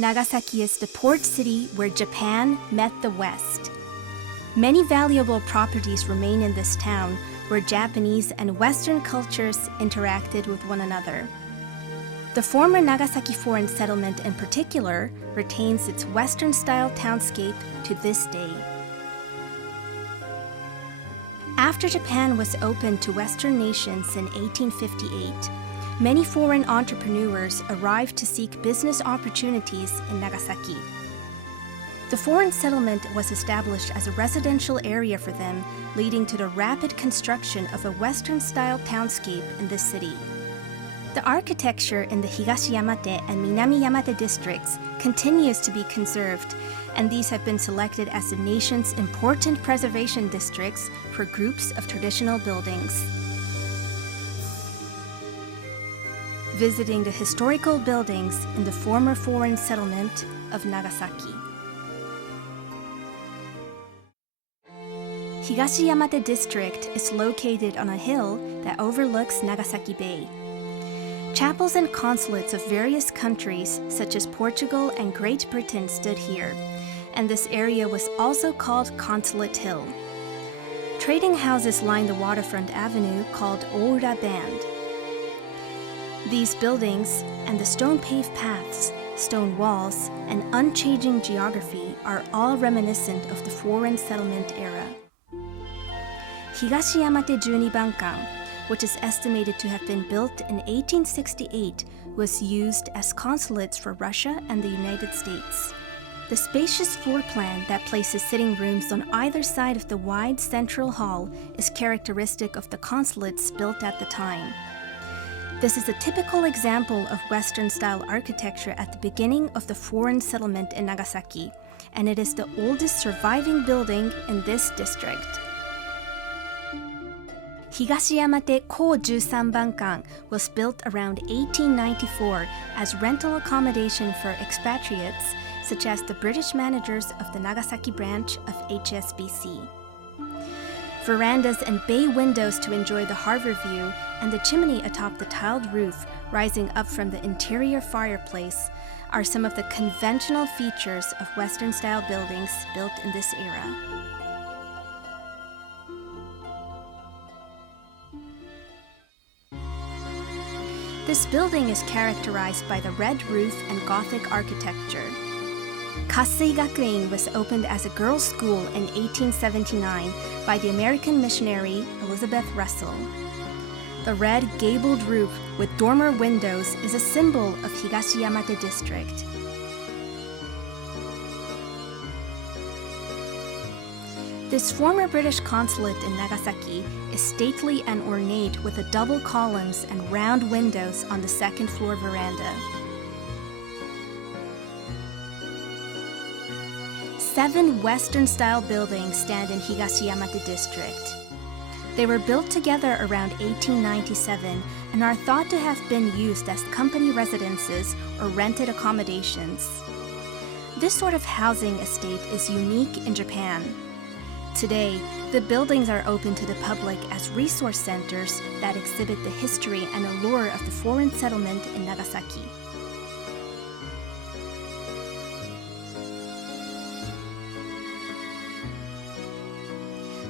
Nagasaki is the port city where Japan met the West. Many valuable properties remain in this town, where Japanese and Western cultures interacted with one another. The former Nagasaki foreign settlement in particular retains its Western-style townscape to this day. After Japan was opened to Western nations in 1858, many foreign entrepreneurs arrived to seek business opportunities in Nagasaki. The foreign settlement was established as a residential area for them, leading to the rapid construction of a Western-style townscape in this city. The architecture in the Higashiyamate and Minamiyamate districts continues to be conserved, and these have been selected as the nation's important preservation districts for groups of traditional buildings. Visiting the historical buildings in the former foreign settlement of Nagasaki. Higashiyamate district is located on a hill that overlooks Nagasaki Bay. Chapels and consulates of various countries, such as Portugal and Great Britain, stood here, and this area was also called Consulate Hill. Trading houses line the waterfront avenue called Oura Band. These buildings and the stone-paved paths, stone walls, and unchanging geography are all reminiscent of the foreign settlement era. Higashiyama Tejunibankang, which is estimated to have been built in 1868, was used as consulates for Russia and the United States. The spacious floor plan that places sitting rooms on either side of the wide central hall is characteristic of the consulates built at the time. This is a typical example of Western-style architecture at the beginning of the foreign settlement in Nagasaki, and it is the oldest surviving building in this district. Higashiyamate Tejunibankang was built around 1894 as rental accommodation for expatriates, such as the British managers of the Nagasaki branch of Hsbc. Verandas and bay windows to enjoy the harbor view, and the chimney atop the tiled roof rising up from the interior fireplace are some of the conventional features of Western-style buildings built in this era. This building is characterized by the red roof and Gothic architecture. Kasei Gakuin was opened as a girls' school in 1879 by the American missionary Elizabeth Russell. The red gabled roof with dormer windows is a symbol of Higashiyamate district. This former British consulate in Nagasaki is stately and ornate with the double columns and round windows on the second-floor veranda. 7 Western-style buildings stand in Higashiyamate district. They were built together around 1897 and are thought to have been used as company residences or rented accommodations. This sort of housing estate is unique in Japan. Today, the buildings are open to the public as resource centers that exhibit the history and allure of the foreign settlement in Nagasaki.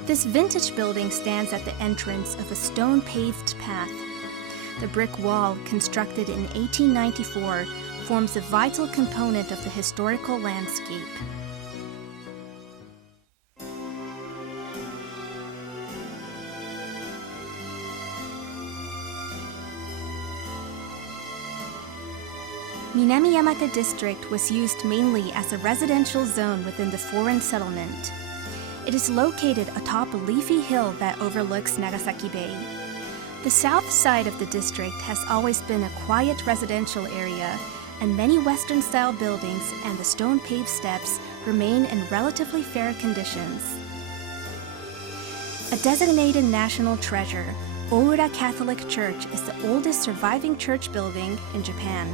This vintage building stands at the entrance of a stone-paved path. The brick wall, constructed in 1894, forms a vital component of the historical landscape. Minamiyamate district was used mainly as a residential zone within the foreign settlement. It is located atop a leafy hill that overlooks Nagasaki Bay. The south side of the district has always been a quiet residential area, and many Western-style buildings and the stone-paved steps remain in relatively fair conditions. A designated national treasure, Oura Catholic Church is the oldest surviving church building in Japan.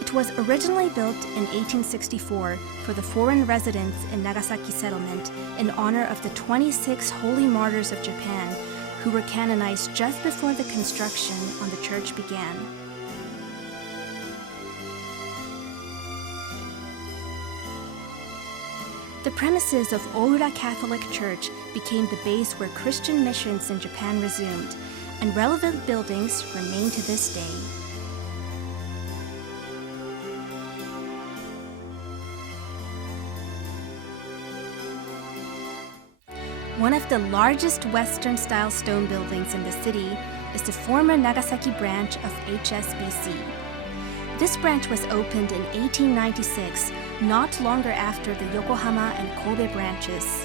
It was originally built in 1864 for the foreign residents in Nagasaki settlement in honor of the 26 holy martyrs of Japan who were canonized just before the construction on the church began. The premises of Oura Catholic Church became the base where Christian missions in Japan resumed, and relevant buildings remain to this day. One of the largest Western-style stone buildings in the city is the former Nagasaki branch of Hsbc. This branch was opened in 1896, not longer after the Yokohama and Kobe branches.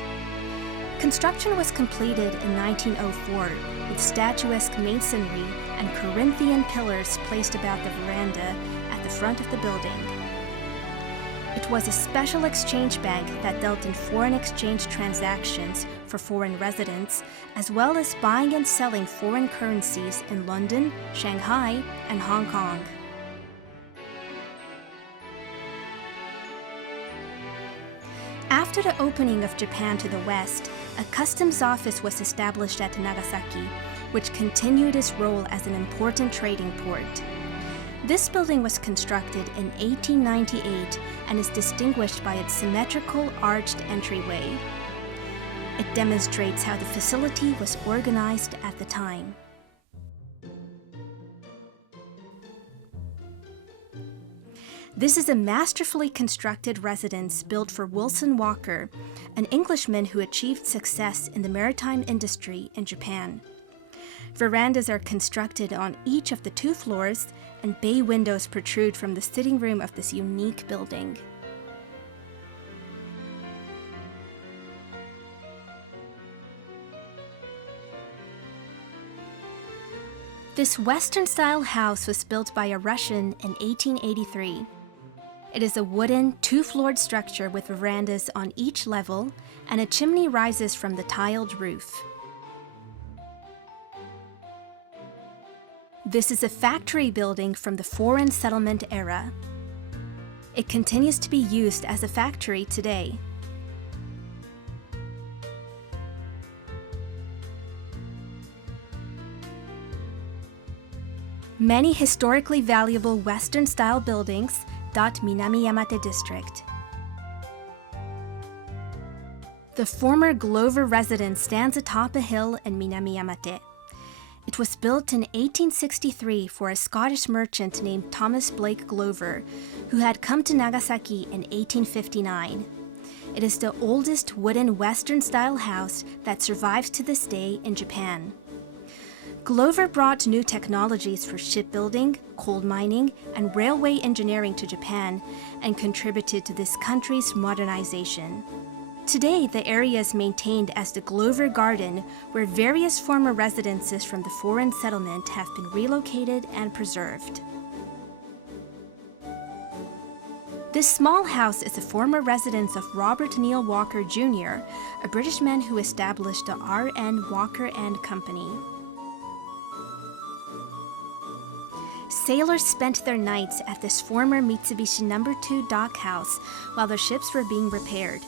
Construction was completed in 1904 with statuesque masonry and Corinthian pillars placed about the veranda at the front of the building. It was a special exchange bank that dealt in foreign exchange transactions for foreign residents, as well as buying and selling foreign currencies in London, Shanghai, and Hong Kong. After the opening of Japan to the west, a customs office was established at Nagasaki, which continued its role as an important trading port. This building was constructed in 1898 and is distinguished by its symmetrical arched entryway. It demonstrates how the facility was organized at the time. This is a masterfully constructed residence built for Wilson Walker, an Englishman who achieved success in the maritime industry in Japan. Verandas are constructed on each of the 2 floors, and bay windows protrude from the sitting room of this unique building. This Western-style house was built by a Russian in 1883. It is a wooden, 2-floored structure with verandas on each level, and a chimney rises from the tiled roof. This is a factory building from the foreign settlement era. It continues to be used as a factory today. Many historically valuable Western-style buildings dot Minamiyamate district. The former Glover residence stands atop a hill in Minamiyamate. It was built in 1863 for a Scottish merchant named Thomas Blake Glover, who had come to Nagasaki in 1859. It is the oldest wooden Western-style house that survives to this day in Japan. Glover brought new technologies for shipbuilding, coal mining, and railway engineering to Japan and contributed to this country's modernization. Today, the area is maintained as the Glover Garden, where various former residences from the foreign settlement have been relocated and preserved. This small house is a former residence of Robert Neil Walker Jr., a British man who established the R.N. Walker and Company. Sailors spent their nights at this former Mitsubishi No. 2 dock house while their ships were being repaired.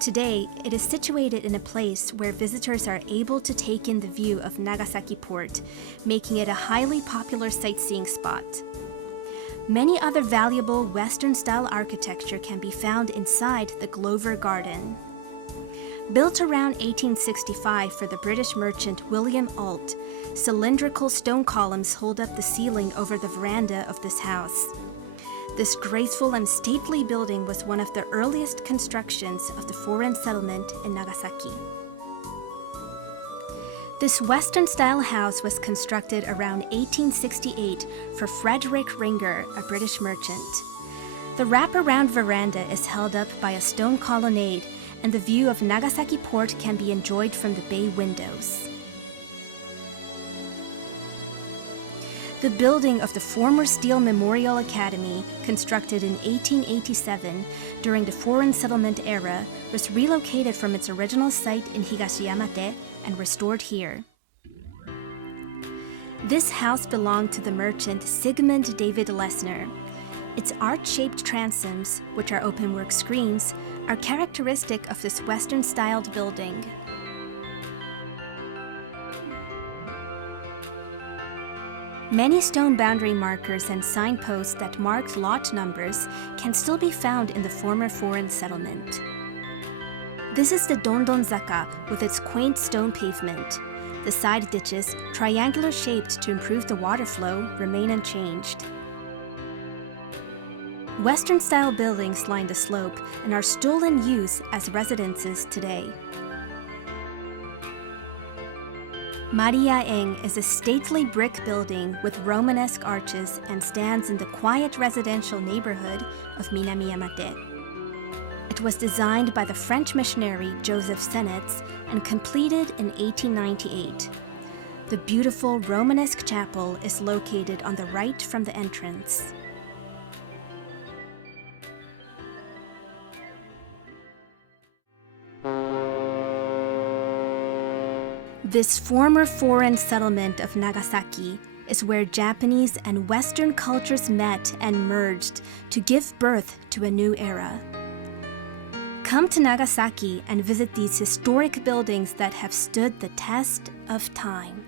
Today, it is situated in a place where visitors are able to take in the view of Nagasaki Port, making it a highly popular sightseeing spot. Many other valuable Western-style architecture can be found inside the Glover Garden. Built around 1865 for the British merchant William Ault, cylindrical stone columns hold up the ceiling over the veranda of this house. This graceful and stately building was one of the earliest constructions of the foreign settlement in Nagasaki. This Western-style house was constructed around 1868 for Frederick Ringer, a British merchant. The wraparound veranda is held up by a stone colonnade, and the view of Nagasaki Port can be enjoyed from the bay windows. The building of the former Steel Memorial Academy, constructed in 1887 during the foreign settlement era, was relocated from its original site in Higashiyamate and restored here. This house belonged to the merchant Sigmund David Lesner. Its arch-shaped transoms, which are openwork screens, are characteristic of this Western-styled building. Many stone boundary markers and signposts that marked lot numbers can still be found in the former foreign settlement. This is the Dondon Zaka with its quaint stone pavement. The side ditches, triangular shaped to improve the water flow, remain unchanged. Western-style buildings line the slope and are still in use as residences today. Maria-eng is a stately brick building with Romanesque arches and stands in the quiet residential neighborhood of Minamiyamate. It was designed by the French missionary Joseph Senetz and completed in 1898. The beautiful Romanesque Chapel is located on the right from the entrance. This former foreign settlement of Nagasaki is where Japanese and Western cultures met and merged to give birth to a new era. Come to Nagasaki and visit these historic buildings that have stood the test of time.